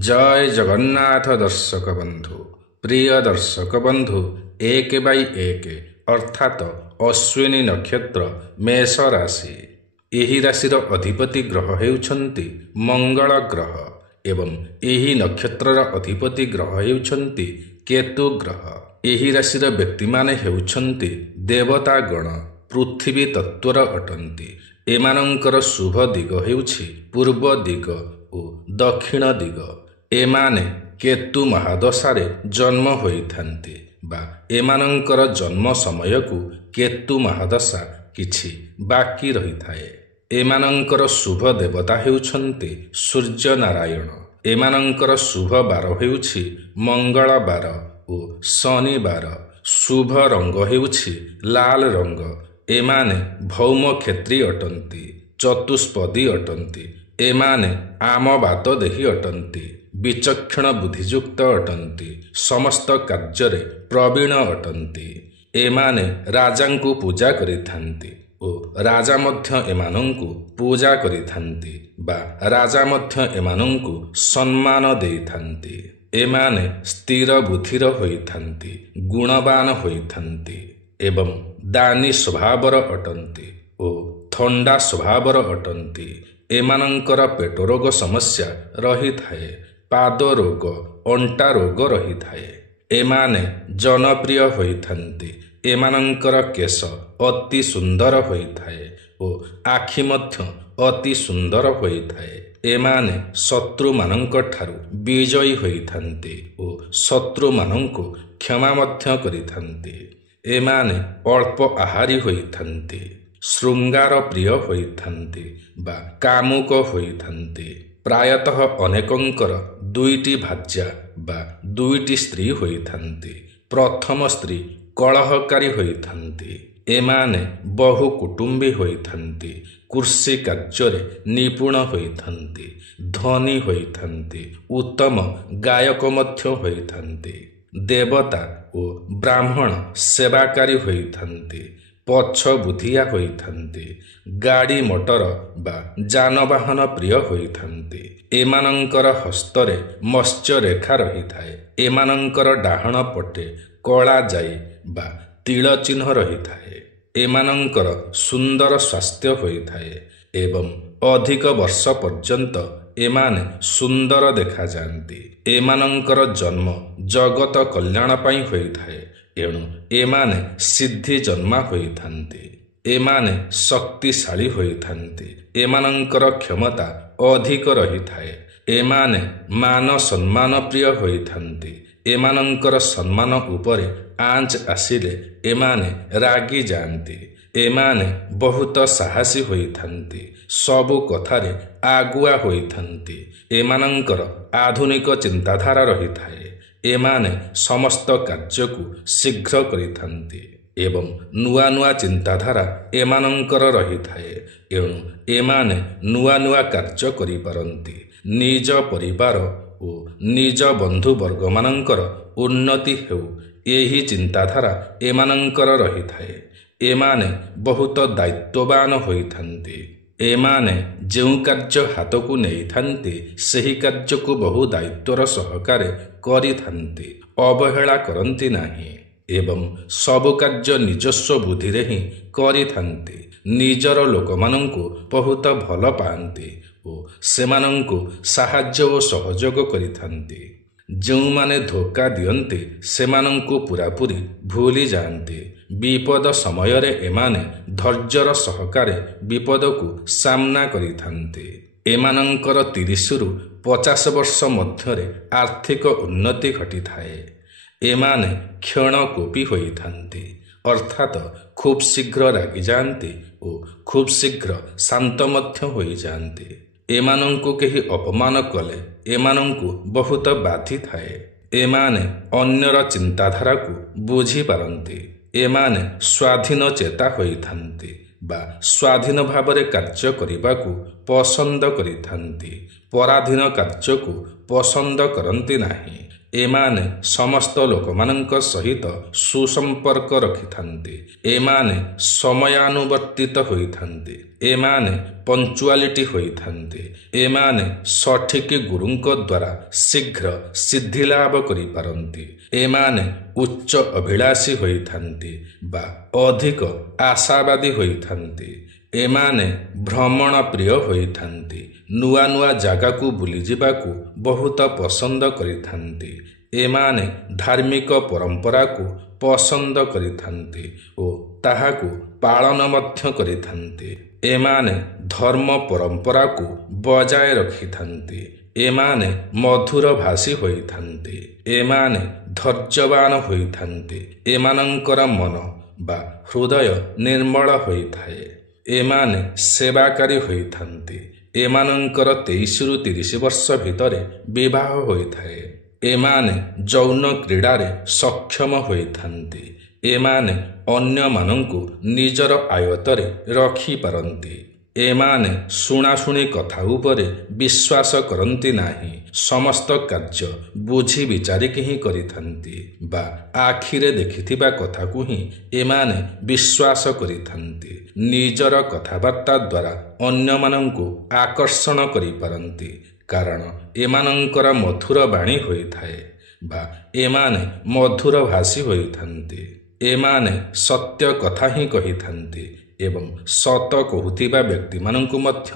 जय जगन्नाथ दर्शक बंधु प्रिय दर्शक बंधु 1/1 अर्थात अश्विनी नक्षत्र मेष राशि। एही राशिर अधिपति ग्रह हेउछन्ति मंगल ग्रह एवं एही नक्षत्रर अधिपति ग्रह हेउछन्ति केतु ग्रह। एही राशिर व्यक्ति माने हेउछन्ति देवता गण पृथ्वी तत्वर अटन्ति। एमानंकर शुभ दिग हेउछि पूर्व दिग ओ दक्षिण दिग। एमाने केतु महादशारे जन्म होइथान्ति बा एमानंकर जन्म समय को केतु महादशा किछि बाकी रहिथाए। एमानंकर शुभ देवता हेउछन्ति सूर्य नारायण। एमानंकर शुभ बार हेउछि मंगल बार ओ शनिवार। शुभ रंग हेउछि लाल रंग। एमाने भौम क्षेत्री अटन्ति चतुष्पदी अटन्ति। एमाने आमबात देही अटन्ति विचक्षण बुद्धियुक्त अटन्ति समस्त कार्य प्रवीण अटन्ति। एमाने राजांकु पूजा करिथान्ति ओ राजा मध्य एमानंकु पूजा करिथान्ति बा राजा मध्य एमानंकु सम्मान देइथान्ति। एमाने स्थिर बुद्धिर होइथान्ति गुणवान होइथान्ति एवं दानी स्वभावर अटन्ति ओ थंडा स्वभावर अटन्ति। एमानंकर पेट रोग समस्या रही थाए। पाद रोग अंटा रोग रही थाए। एमाने जनप्रिय होइथान्ति। एमानंकर केश अति सुंदर होइथाए ओ आखि मध्य अति सुंदर होइथाए। एमाने शत्रु मानंक ठारु विजयी होइथान्ति ओ शत्रु मानंकु क्षमा मध्य करिथान्ति। एमाने अल्प आहारी होइथान्ति श्रृंगार प्रिय होइथान्ति बा कामुक होइथान्ति। प्रायतः अनेकंकर दुईटी भार्या बा दुईटी स्त्री होइथान्ति। प्रथम स्त्री कलहकारी होइथान्ति। एमाने बहु कुटुंबी होइथान्ति। कृषि कार्य निपुण होइथान्ति। धनी होइथान्ति। उत्तम गायक मध्य होइथान्ति। देवता ओ ब्राह्मण सेवाकारी होइथान्ति। पक्ष बुधिया होइथान्ति। गाड़ी मोटर बा जानवाहन प्रिय होइथान्ति। एमानंकर हस्तरे मत्स्य रेखा रही थाए। एमानंकर डाहण पटे कला जाई बा तिल चिन्ह रही थाए। एमानंकर सुंदर स्वास्थ्य होई थाए एवं अधिक वर्ष पर्यंत एमाने सुंदर देखा जाती। एमानंकर जन्म जगत कल्याण पाई होई थाए एणु एमाने सिद्धि जन्मा होइथान्ति। एमाने शक्तिशाली होइथान्ति। एमानंकर क्षमता अधिक रही थाए। एमाने मान सम्मान प्रिय होइथान्ति। एमानंकर सम्मान उपरे आंच आसिले एमाने रागी जाती। एमाने बहुत साहसी होइथान्ति। सबु कथारे आगुआ होइथान्ति। एमानंकर आधुनिक चिंताधारा रही थाए। एमाने समस्त कार्य को शीघ्र करिथान्ति एवं नुआ नुआ चिंताधारा एमानंकर रही थाए एणु एमाने नुआ नुआ कार्य करि पारंती। निज परिवार ओ निज बंधु वर्ग मानंकर उन्नति हेउ एही चिंताधारा एमानंकर रही थाए। एमाने बहुत दायित्ववान होइथान्ति। एमाने जेउ कार्य हाथ को नहीं थान्ति सही कार्य को बहु दायित्वर सहकारे करिथान्ति। अवहेला करन्ति नाही एवं सब कार्य निजस्व बुद्धि रे ही करिथान्ति। निजर लोक मानंकु बहुत भल पाआन्ति ओ सेमानंकु साहाय्य ओ सहयोग करिथान्ति। जेउ माने धोखा दियन्ति सेमानंकु पूरापूरी भूली जान्ति। विपद समय रे एमाने धैर्यर सहकारे विपद को सामना करिथान्ति। एमानंकर 30 रु 50 वर्ष मध्यरे आर्थिक उन्नति घटी थाए। एमाने क्षणकोपी होइथान्ति अर्थात खूब शीघ्र रागी जान्ति ओ खूब शीघ्र शांत मध्य होई जान्ति। एमानंकु केही अपमान कले एमानंकु बहुत बाधि थाए। एमाने अन्यर चिंताधारा को बुझी पारंती। एमाने स्वाधीन चेता होइथान्ति बा स्वाधीन भावरे कार्य करिबाकु पसंद करिथान्ति। पराधीन कार्य को पसंद करन्ति नाही। ଏମାନେ ସମସ୍ତ ଲୋକମାନଙ୍କ ସହିତ ସୁସମ୍ପର୍କ ରଖିଥାନ୍ତି। ଏମାନେ ସମୟାନୁବର୍ତ୍ତିତ ହୋଇଥାନ୍ତି। ଏମାନେ ପଞ୍ଚୁଆଲିଟି ହୋଇଥାନ୍ତି। ଏମାନେ ସଠିକ୍ ଗୁରୁଙ୍କ ଦ୍ୱାରା ଶୀଘ୍ର ସିଦ୍ଧିଲାଭ କରିପାରନ୍ତି। ଏମାନେ ଉଚ୍ଚ ଅଭିଳାଷୀ ହୋଇଥାନ୍ତି ବା ଅଧିକ ଆଶାବାଦୀ ହୋଇଥାନ୍ତି। ଏମାନେ ଭ୍ରମଣ ପ୍ରିୟ ହୋଇଥାନ୍ତି। ନୂଆ ନୂଆ ଜାଗାକୁ ବୁଲିଯିବାକୁ ବହୁତ ପସନ୍ଦ କରିଥାନ୍ତି। ଏମାନେ ଧାର୍ମିକ ପରମ୍ପରାକୁ ପସନ୍ଦ କରିଥାନ୍ତି ଓ ତାହାକୁ ପାଳନ ମଧ୍ୟ କରିଥାନ୍ତି। ଏମାନେ ଧର୍ମ ପରମ୍ପରାକୁ ବଜାୟ ରଖିଥାନ୍ତି। ଏମାନେ ମଧୁର ଭାଷୀ ହୋଇଥାନ୍ତି। ଏମାନେ ଧୈର୍ଯ୍ୟବାନ ହୋଇଥାନ୍ତି। ଏମାନଙ୍କର ମନ ବା ହୃଦୟ ନିର୍ମଳ ହୋଇଥାଏ। ଏମାନେ ସେବାକାରୀ ହୋଇଥାନ୍ତି। ଏମାନଙ୍କର 23ରୁ 30 ବର୍ଷ ଭିତରେ ବିବାହ ହୋଇଥାଏ। ଏମାନେ ଯୌନ କ୍ରୀଡ଼ାରେ ସକ୍ଷମ ହୋଇଥାନ୍ତି। ଏମାନେ ଅନ୍ୟମାନଙ୍କୁ ନିଜର ଆୟତ୍ତରେ ରଖିପାରନ୍ତି। ଏମାନେ ଶୁଣାଶୁଣି କଥା ଉପରେ ବିଶ୍ୱାସ କରନ୍ତି ନାହିଁ। ସମସ୍ତ କାର୍ଯ୍ୟ ବୁଝି ବିଚାରିକି ହିଁ କରିଥାନ୍ତି ବା ଆଖିରେ ଦେଖିଥିବା କଥାକୁ ହିଁ ଏମାନେ ବିଶ୍ୱାସ କରିଥାନ୍ତି। ନିଜର କଥାବାର୍ତ୍ତା ଦ୍ୱାରା ଅନ୍ୟମାନଙ୍କୁ ଆକର୍ଷଣ କରିପାରନ୍ତି, କାରଣ ଏମାନଙ୍କର ମଧୁର ବାଣୀ ହୋଇଥାଏ ବା ଏମାନେ ମଧୁର ଭାଷୀ ହୋଇଥାନ୍ତି। ଏମାନେ ସତ୍ୟ କଥା ହିଁ କହିଥାନ୍ତି ଏବଂ ସତ କହୁଥିବା ବ୍ୟକ୍ତିମାନଙ୍କୁ ମଧ୍ୟ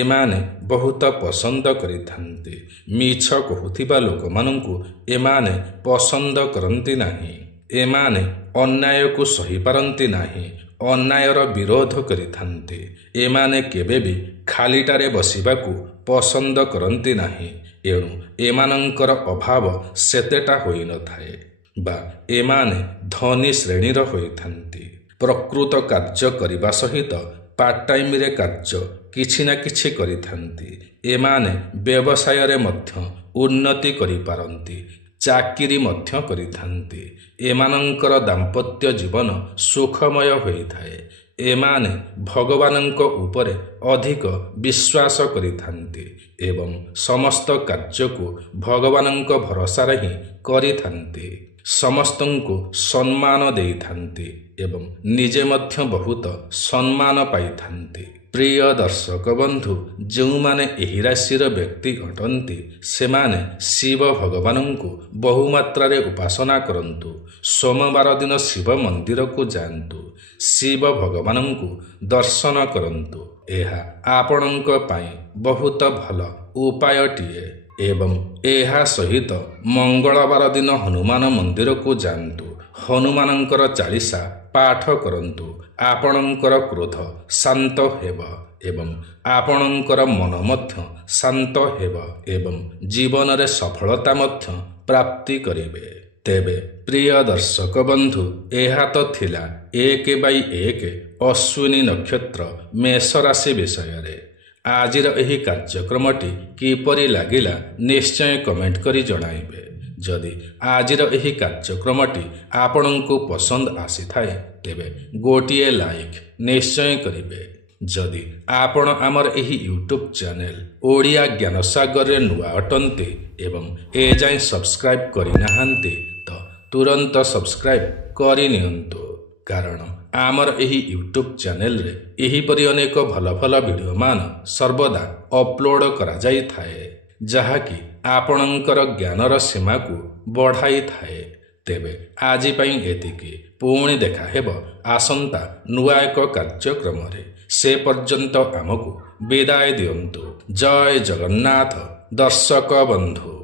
ଏମାନେ ବହୁତ ପସନ୍ଦ କରିଥାନ୍ତି। ମିଛ କହୁଥିବା ଲୋକମାନଙ୍କୁ ଏମାନେ ପସନ୍ଦ କରନ୍ତି ନାହିଁ। ଏମାନେ ଅନ୍ୟାୟକୁ ସହିପାରନ୍ତି ନାହିଁ, ଅନ୍ୟାୟର ବିରୋଧ କରିଥାନ୍ତି। ଏମାନେ କେବେ ବି ଖାଲିଟାରେ ବସିବାକୁ ପସନ୍ଦ କରନ୍ତି ନାହିଁ, ଏଣୁ ଏମାନଙ୍କର ଅଭାବ ସେତେଟା ହୋଇନଥାଏ ବା ଏମାନେ ଧନୀ ଶ୍ରେଣୀର ହୋଇଥାନ୍ତି। ପ୍ରକୃତ କାର୍ଯ୍ୟ କରିବା ସହିତ ପାର୍ଟ ଟାଇମ୍ରେ କାର୍ଯ୍ୟ କିଛି ନା କିଛି କରିଥାନ୍ତି। ଏମାନେ ବ୍ୟବସାୟରେ ମଧ୍ୟ ଉନ୍ନତି କରିପାରନ୍ତି, ଚାକିରି ମଧ୍ୟ କରିଥାନ୍ତି। ଏମାନଙ୍କର ଦାମ୍ପତ୍ୟ ଜୀବନ ସୁଖମୟ ହୋଇଥାଏ। ଏମାନେ ଭଗବାନଙ୍କ ଉପରେ ଅଧିକ ବିଶ୍ୱାସ କରିଥାନ୍ତି ଏବଂ ସମସ୍ତ କାର୍ଯ୍ୟକୁ ଭଗବାନଙ୍କ ଭରସାରେ ହିଁ କରିଥାନ୍ତି। ସମସ୍ତଙ୍କୁ ସମ୍ମାନ ଦେଇଥାନ୍ତି ଏବଂ ନିଜେ ମଧ୍ୟ ବହୁତ ସମ୍ମାନ ପାଇଥାନ୍ତି। ପ୍ରିୟ ଦର୍ଶକ ବନ୍ଧୁ, ଯେଉଁମାନେ ଏହି ରାଶିର ବ୍ୟକ୍ତି ଅଟନ୍ତି ସେମାନେ ଶିବ ଭଗବାନଙ୍କୁ ବହୁମାତ୍ରାରେ ଉପାସନା କରନ୍ତୁ। ସୋମବାର ଦିନ ଶିବ ମନ୍ଦିରକୁ ଯାଆନ୍ତୁ। ଶିବ ଭଗବାନଙ୍କୁ ଦର୍ଶନ କରନ୍ତୁ। ଏହା ଆପଣଙ୍କ ପାଇଁ ବହୁତ ଭଲ ଉପାୟଟିଏ ଏବଂ ଏହା ସହିତ ମଙ୍ଗଳବାର ଦିନ ହନୁମାନ ମନ୍ଦିରକୁ ଯାଆନ୍ତୁ। ହନୁମାନଙ୍କର ଚାଳିଶା ପାଠ କରନ୍ତୁ। ଆପଣଙ୍କର କ୍ରୋଧ ଶାନ୍ତ ହେବ ଏବଂ ଆପଣଙ୍କର ମନ ମଧ୍ୟ ଶାନ୍ତ ହେବ ଏବଂ ଜୀବନରେ ସଫଳତା ମଧ୍ୟ ପ୍ରାପ୍ତି କରିବେ। ତେବେ ପ୍ରିୟ ଦର୍ଶକ ବନ୍ଧୁ, ଏହା ତ ଥିଲା 1/1 ଅଶ୍ୱିନୀ ନକ୍ଷତ୍ର ମେଷ ରାଶି ବିଷୟରେ। ଆଜିର ଏହି କାର୍ଯ୍ୟକ୍ରମଟି କିପରି ଲାଗିଲା ନିଶ୍ଚୟ କମେଣ୍ଟ କରି ଜଣାଇବେ। ଯଦି ଆଜିର ଏହି କାର୍ଯ୍ୟକ୍ରମଟି ଆପଣଙ୍କୁ ପସନ୍ଦ ଆସିଥାଏ ତେବେ ଗୋଟିଏ ଲାଇକ୍ ନିଶ୍ଚୟ କରିବେ। ଯଦି ଆପଣ ଆମର ଏହି ୟୁଟ୍ୟୁବ୍ ଚ୍ୟାନେଲ ଓଡ଼ିଆ ଜ୍ଞାନସାଗରରେ ନୂଆ ଅଟନ୍ତି ଏବଂ ଏଯାଏଁ ସବସ୍କ୍ରାଇବ୍ କରିନାହାନ୍ତି ତ ତୁରନ୍ତ ସବସ୍କ୍ରାଇବ୍ କରିନିଅନ୍ତୁ, କାରଣ ଆମର ଏହି ୟୁଟ୍ୟୁବ୍ ଚ୍ୟାନେଲରେ ଏହିପରି ଅନେକ ଭଲ ଭଲ ଭିଡ଼ିଓମାନ ସର୍ବଦା ଅପଲୋଡ଼ କରାଯାଇଥାଏ, ଯାହାକି ଆପଣଙ୍କର ଜ୍ଞାନର ସୀମାକୁ ବଢ଼ାଇଥାଏ। ତେବେ ଆଜି ପାଇଁ ଏତିକି। ପୁଣି ଦେଖା ହେବ ଆସନ୍ତା ନୂଆ ଏକ କାର୍ଯ୍ୟକ୍ରମରେ। ସେ ପର୍ଯ୍ୟନ୍ତ ଆମକୁ ବିଦାୟ ଦିଅନ୍ତୁ। ଜୟ ଜଗନ୍ନାଥ ଦର୍ଶକ ବନ୍ଧୁ।